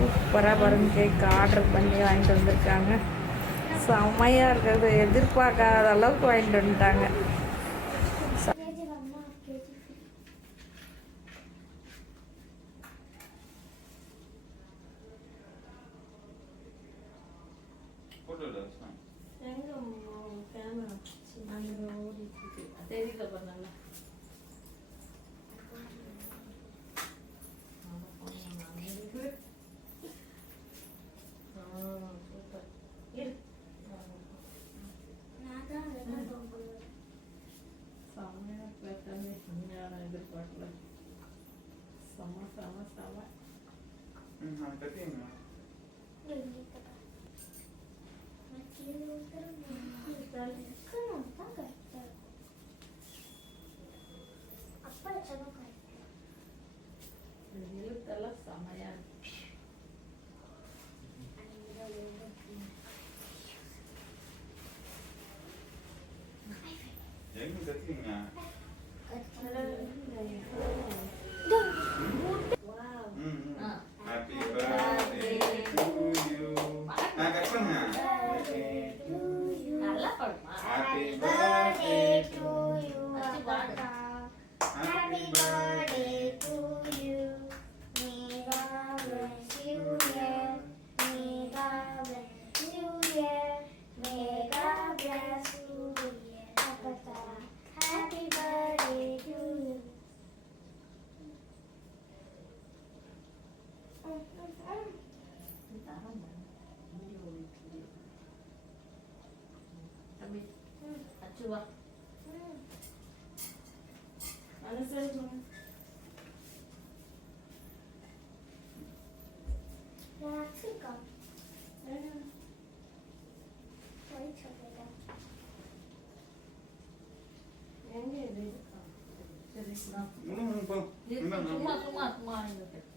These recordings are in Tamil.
சூப்பராக பாருங்க கேக் ஆர்டர் பண்ணி வாங்கிட்டு வந்திருக்காங்க. செம்மையாக இருக்கிறது எதிர்பார்க்காத அளவுக்கு வாங்கிட்டு வந்துட்டாங்க. கரெக்ட் எழுத்தெல்லாம் செமையா இருக்கு எங்க கட்டிங்க Tuba. Bana söyle bana. Meraklıka. Ini, ini, ini, ini, ini, ini, ini, ini, ini, ini, ini, ini, ini, ini, ini, ini, ini,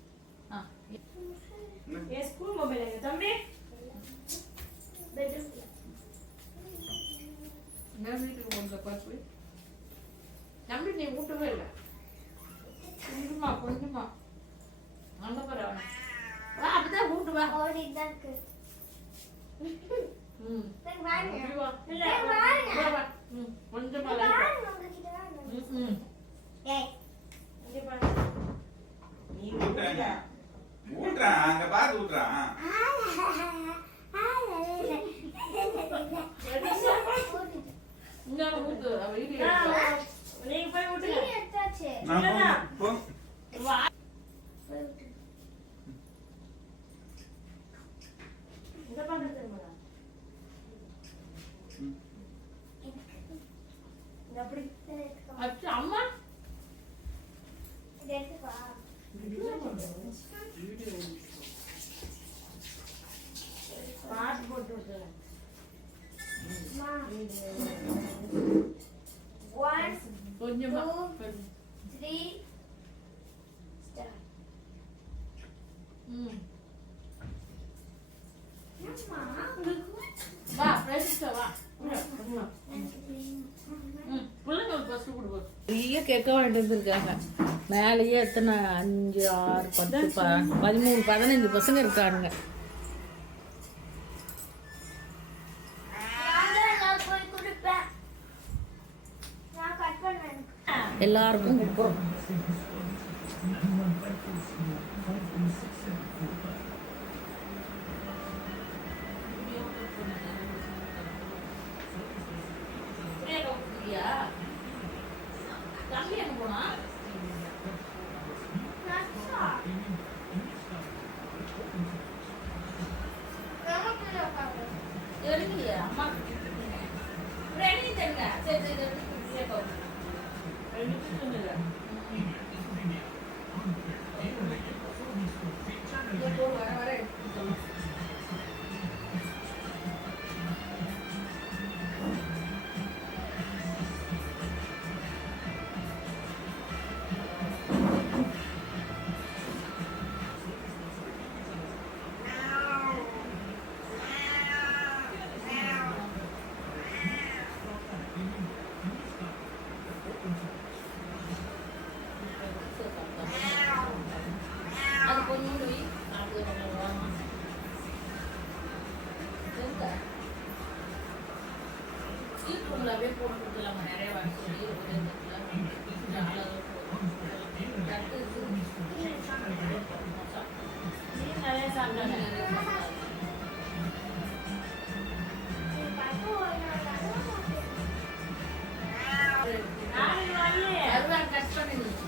என் வீட்டுக்கு கொண்டு பார்த்து தம்பி நீ ஊட்டவே இல்லை கொஞ்சமா கொஞ்சமா அங்க பாரு அவனை. வா அப்படிதான் ஊட்டு வா ஓடி தான் இருக்கு ம் சரி, வாங்க. அப்படி வா. இல்ல, ஏய், வாங்க. வா, வா. ம் கொஞ்சமா இங்க லைட்டா. வாங்க, உங்ககிட்ட வாங்க. ம் ம் ஏய், இங்க பாரு நீ ஊட்டுறாங்க ஊட்டுறான் அங்க பார்த்து ஊட்டுறான் நீங்க போய் விட்டுங்க அம்மா. பாட்டு போட்டு விட்டுருங்க One, கொஞ்சமா start. ம். வா கேட்க மேலேயே எத்தனை அஞ்சு ஆறு பத்து ப பதிமூணு பதினஞ்சு பசங்க இருக்கானுங்க. எல்லாருக்கும் கொடுக்குறோம் Yeah. சீக்குள்ளாவே போட்டு கொடுத்துலாங்க நிறைய வாய்ப்பு நிறைய சாப்பிட்டாங்க கட் பண்ணுங்க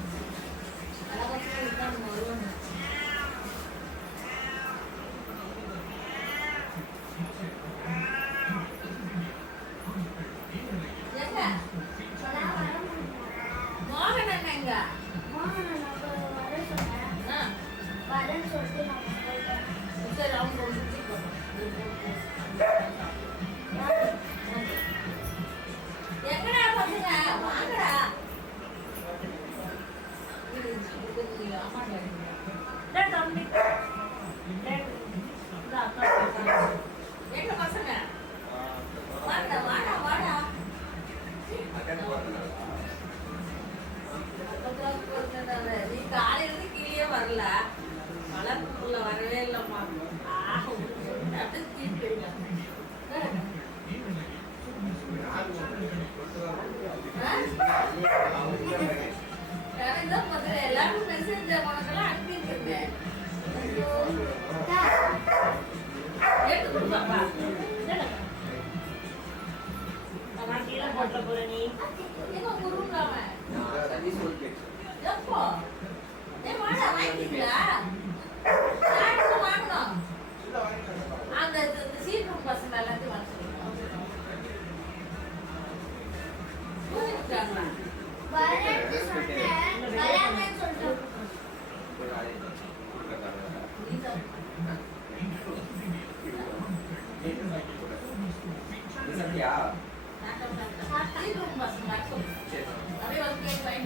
சாப்பிட்டியா சரி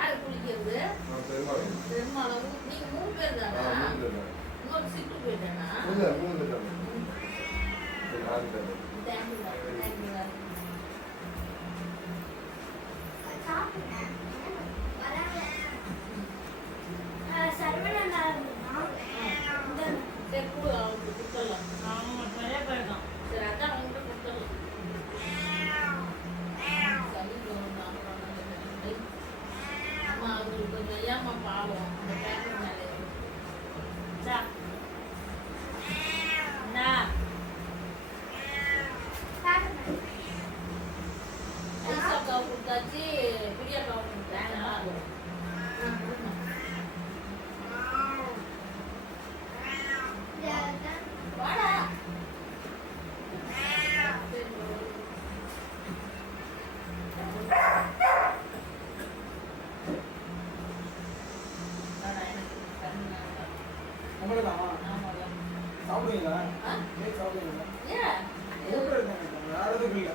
இருந்து பெருமாளவு நீங்க மூணு பேர் தானா? இன்னொரு சிட்டு போயிட்டேனா? சாப்பிடுங்க. கொடுத்தாச்சு பிரியா பாவம் நல்லா இருக்கும் சாப்பிடுவீங்களா? சாப்பிடுவீங்களா? சாப்பிடுவீங்களா யாரும் இல்லை.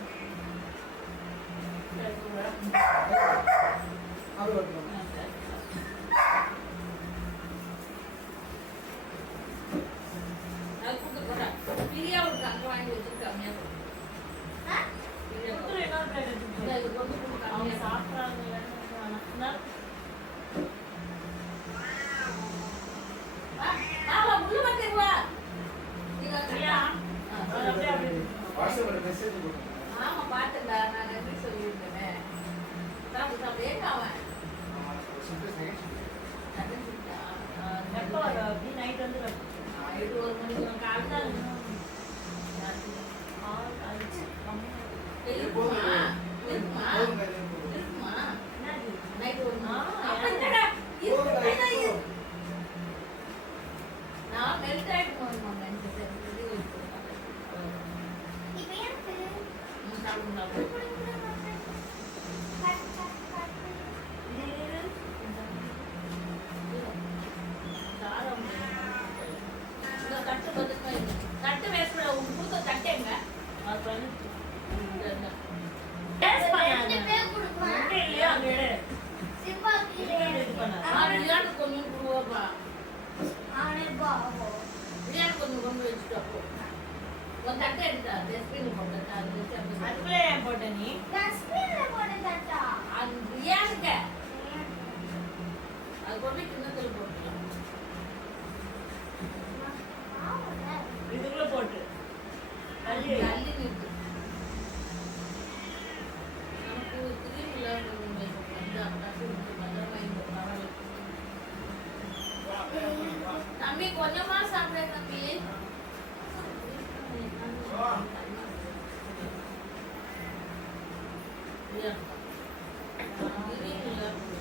தம்பி கொஞ்சமா சாப்பிட தம்பி கொஞ்சமா கொடு சாப்பிடுதல்